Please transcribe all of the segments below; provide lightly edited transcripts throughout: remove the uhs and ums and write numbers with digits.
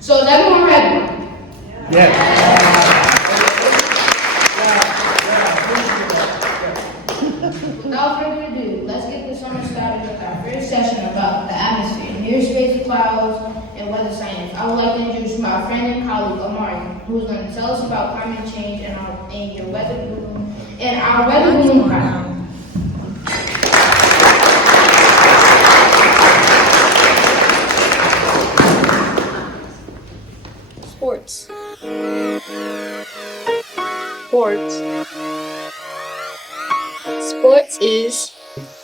So is everyone ready? Yes. Without further ado, let's get the summer started with our first session about the atmosphere, near space clouds, and weather science. I would like to introduce my friend and colleague, Amari, who's going to tell us about climate change and our weather balloon project. Sports. Sports. Sports is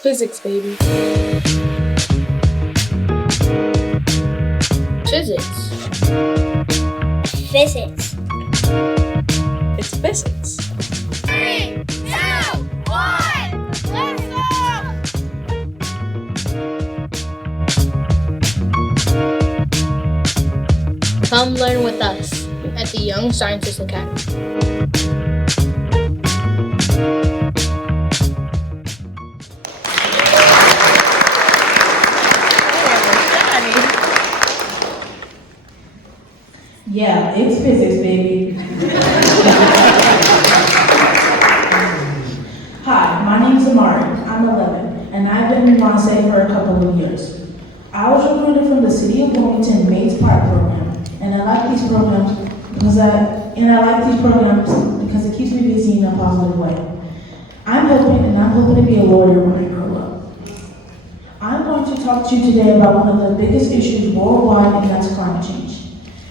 physics, baby. Physics. Physics. It's physics. 3, 2, 1, let's go! Come learn with us at the Young Scientist Academy. Yeah, it's physics, baby. Hi, my name's Amari. I'm 11, and I've been in YSA for a couple of years. I was recruited from the City of Wilmington Maids Park program, and I like these programs because it keeps me busy in a positive way. I'm hoping to be a lawyer when I grow up. I'm going to talk to you today about one of the biggest issues worldwide, and that's climate change.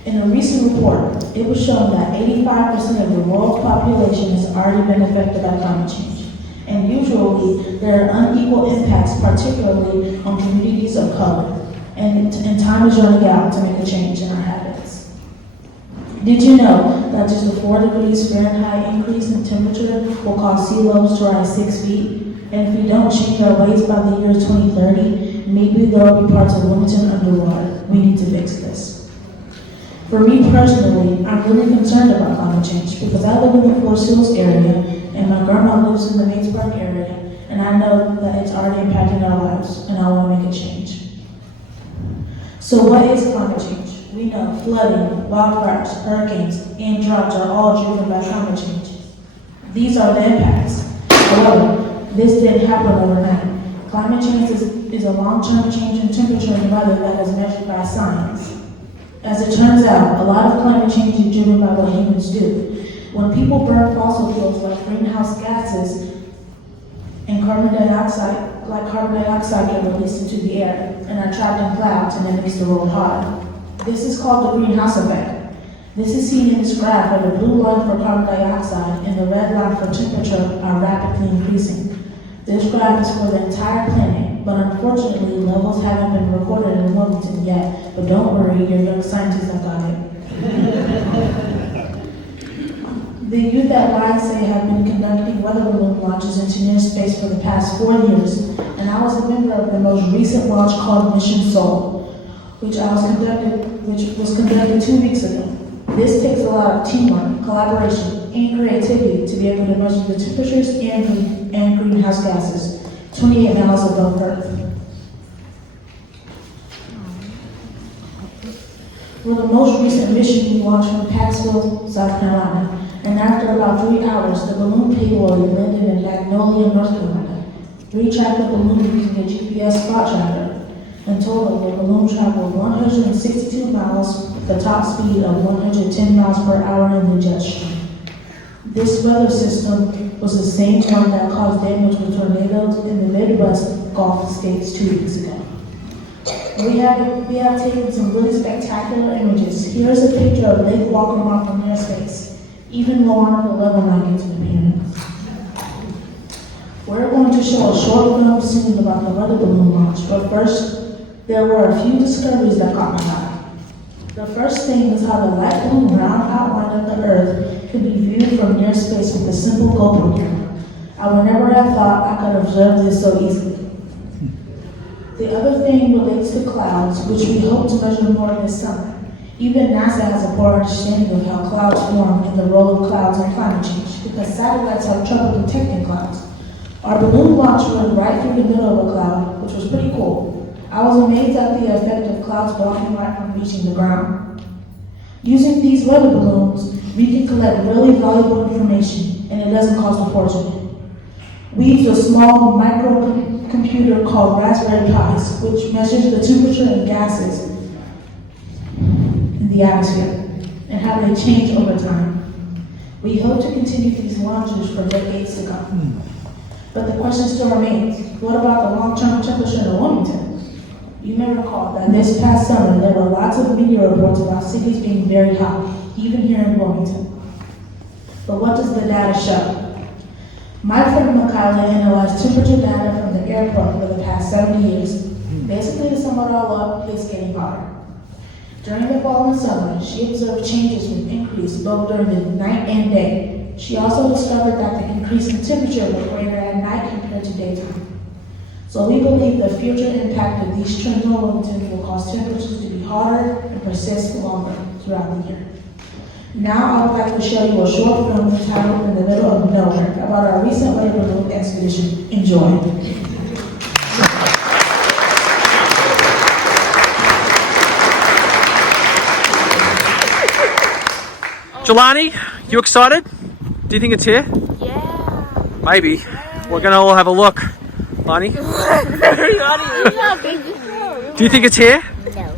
In a recent report, it was shown that 85% of the world's population has already been affected by climate change. And usually, there are unequal impacts, particularly on communities of color. And time is running out to make a change in our habits. Did you know that just a 4 degrees Fahrenheit increase in temperature will cause sea levels to rise 6 feet? And if we don't change our ways by the year 2030, maybe there will be parts of Wilmington underwater. We need to fix this. For me personally, I'm really concerned about climate change because I live in the Forest Hills area and my grandma lives in the Maids Park area, and I know that it's already impacting our lives, and I want to make a change. So what is climate change? We know flooding, wildfires, hurricanes, and droughts are all driven by climate change. These are the impacts. However, this didn't happen overnight. Climate change is a long-term change in temperature and weather that is measured by science. As it turns out, a lot of climate change is driven by what humans do. When people burn fossil fuels like greenhouse gases and carbon dioxide get released into the air and are trapped in clouds, and it makes the world hotter. This is called the greenhouse effect. This is seen in this graph where the blue line for carbon dioxide and the red line for temperature are rapidly increasing. This graph is for the entire planet, but unfortunately, levels haven't been recorded in Wilmington yet. But don't worry, your young scientists have got it. The youth at YSA have been conducting weather balloon launches into near space for the past 4 years, and I was a member of the most recent launch called Mission Soul, which was conducted 2 weeks ago. This takes a lot of teamwork, collaboration, and creativity to be able to measure the temperatures and greenhouse gases 28 miles above Earth. For the most recent mission, we launched from Paxville, South Carolina, and after about 3 hours, the balloon payload landed in Magnolia, North Carolina. We tracked the balloon using a GPS spot tracker. In total, the balloon traveled 162 miles with a top speed of 110 miles per hour in the jet stream. This weather system was the same one that caused damage with tornadoes in the Midwest Gulf states 2 weeks ago. We have taken some really spectacular images. Here's a picture of Lake Walker from near space. Even lower on the level line gets appearance. We're going to show a short film soon about the weather balloon launch, but first, there were a few discoveries that caught my eye. The first thing is how the light blue round outline of the Earth could be viewed from near space with a simple GoPro camera. I would never have thought I could observe this so easily. The other thing relates to clouds, which we hope to measure more this summer. Even NASA has a poor understanding of how clouds form and the role of clouds in climate change, because satellites have trouble detecting clouds. Our balloon launch went right through the middle of a cloud, which was pretty cool. I was amazed at the effect of clouds blocking light from reaching the ground. Using these weather balloons, we can collect really valuable information, and it doesn't cost a fortune. We use a small microcomputer called Raspberry Pis, which measures the temperature of gases in the atmosphere and how they change over time. We hope to continue these launches for decades to come. But the question still remains, what about the long-term temperature in Wilmington? You may recall that this past summer, there were lots of media reports about cities being very hot, even here in Wilmington. But what does the data show? My friend Michaela analyzed temperature data from the airport for the past 70 years. Basically, to sum it all up, it's getting hotter. During the fall and summer, she observed changes with increase both during the night and day. She also discovered that the increase in temperature was greater at night compared to daytime. So we believe the future impact of these trends on Wilmington will cause temperatures to be hotter and persist longer throughout the year. Now I would like to show you a short film entitled In the Middle of Nowhere about our recent weather balloon expedition. Enjoy. Jelani, you excited? Do you think it's here? Yeah. Maybe. We're gonna all have a look. Lani? Do you think it's here? No.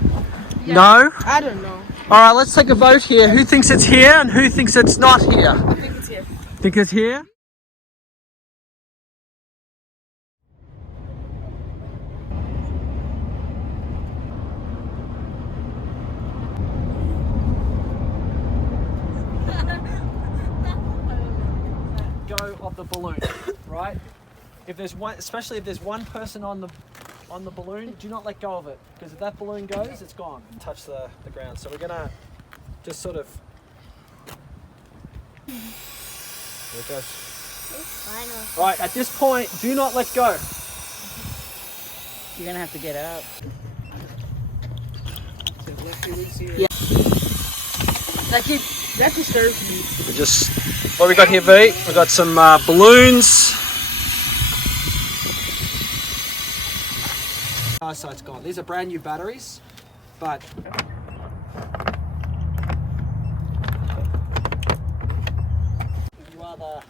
No? I don't know. Alright, let's take a vote here. Who thinks it's here and who thinks it's not here? I think it's here. Think it's here? Go of the balloon, right? If there's one, especially if there's one person on the balloon, do not let go of it, because if that balloon goes, it's gone. Touch the ground. So we're gonna just sort of. There it goes. Right, at this point, do not let go. You're gonna have to get up. Yeah. That disturbs me. We just, what we got here, V? We got some balloons. So it's gone. These are brand new batteries, but you are the.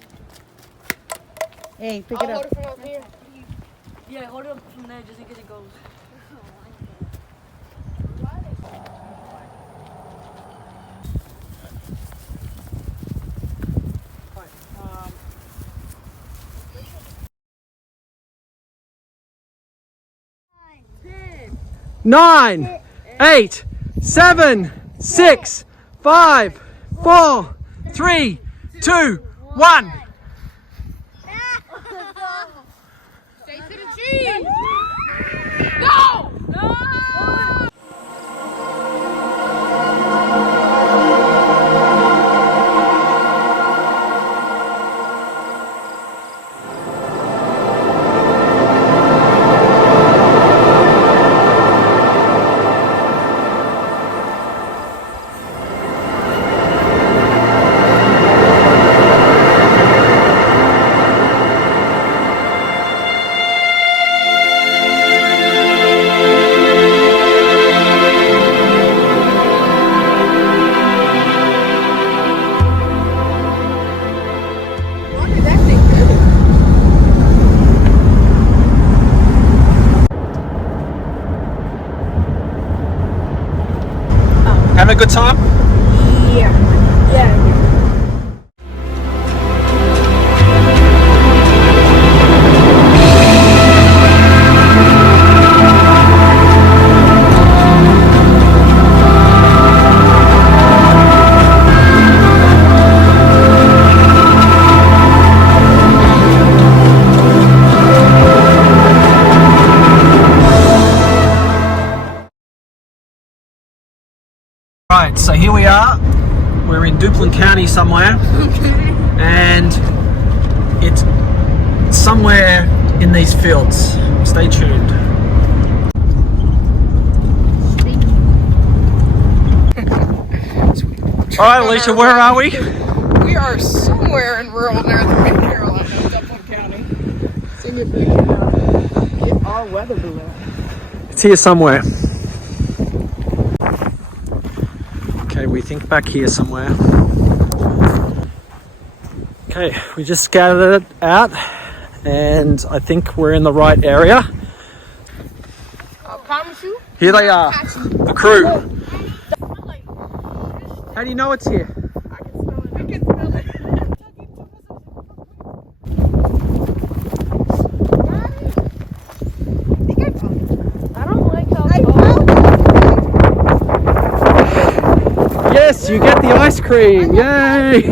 Hey, pick it up. Hold it from up here. Yeah, hold it up from there just in case it goes. Nine, 8, 7, 6, 5, 4, 3, 2, 1. Stay to the cheese. No! No! Having a good time? Yeah. Yeah. Right, so here we are. We're in Duplin County somewhere, and it's somewhere in these fields. Stay tuned. All right, Alicia, where are we? We are somewhere in rural North Carolina, Duplin County. Senior Get our weather balloon. It's here somewhere. Okay, we think back here somewhere. Okay, we just scattered it out and I think we're in the right area. I promise you. Here they are, the crew. How do you know it's here? Yes, you get the ice cream. Yay!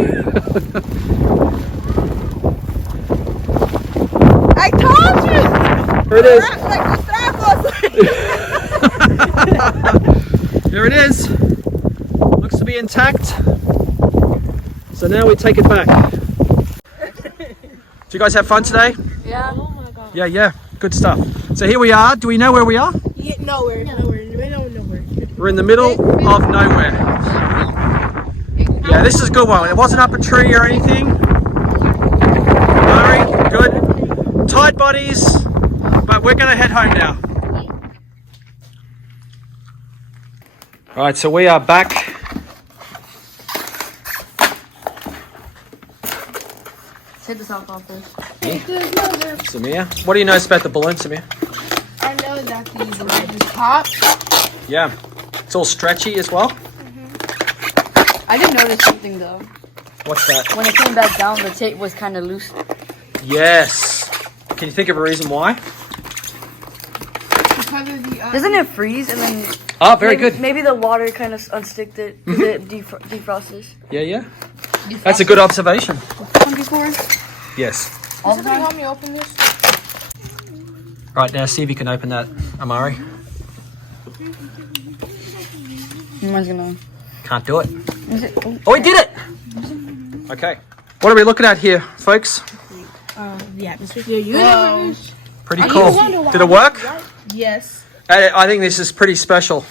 I told you! Here it is. Like Here it is. Looks to be intact. So now we take it back. Do you guys have fun today? Yeah. Oh my god. Yeah. Good stuff. So here we are. Do we know where we are? Yeah, nowhere. We don't know nowhere. We're in the middle of nowhere. Yeah, this is a good one. It wasn't up a tree or anything. Murray, good. Tight bodies, but we're going to head home now. All right, so we are back. Take this off first. Samir, what do you know about the balloon, Samir? I know that the balloon is pop. Yeah, it's all stretchy as well. I did notice something though. What's that? When it came back down, the tape was kind of loose. Yes. Can you think of a reason why? Because of the Doesn't it freeze and then? Oh, very maybe, good. Maybe the water kind of unsticked it because it defrosts. Yeah. That's a good observation. Before. Yes. All the time. help me open this? Right, now see if you can open that, Amari. Someone's gonna. Can't do it. Is it? Oh, he did it! Okay. What are we looking at here, folks? The atmosphere. Pretty cool. Did it work? Yes. I think this is pretty special.